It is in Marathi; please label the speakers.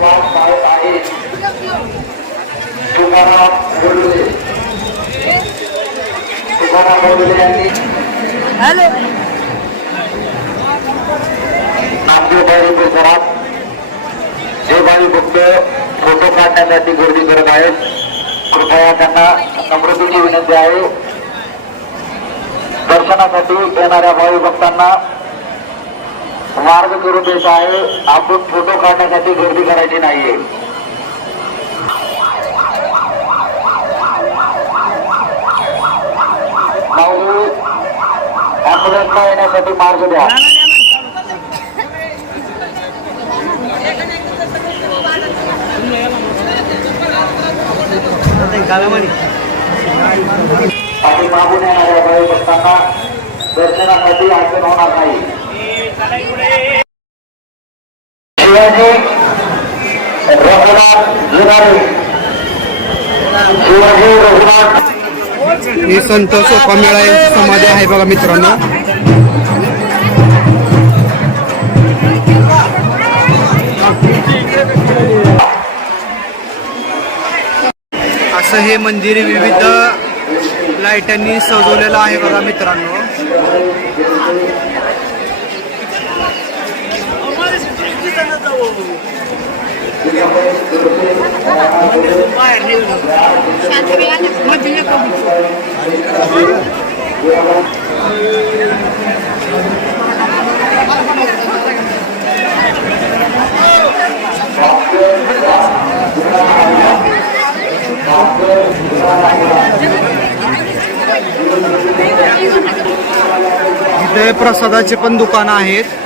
Speaker 1: वाट पाहत आहे. तुकाराम बोलले. तुकाराम बोलले यांनी. नामदेवबाई परिसरात बाई भक्त फोटो काढण्यासाठी गर्दी करत आहेत. कृपया त्यांना नम्रतेची विनंती आहे. दर्शनासाठी येणाऱ्या भावी भक्तांना मार्ग करून देत आहे आपण फोटो काढण्यासाठी गर्दी करायची नाहीये. ॲम्ब्युलन्सला येण्यासाठी मार्ग द्या. आणि मागून येणाऱ्या भावी भक्तांना दर्शनासाठी अडचण होणार नाही.
Speaker 2: ही संत सोपामेळा यांची समाधी आहे बघा मित्रांनो. असं हे मंदिर विविध लाईटांनी सजवलेलं आहे बघा मित्रांनो. इथे प्रसादाचे पण दुकानं आहेत.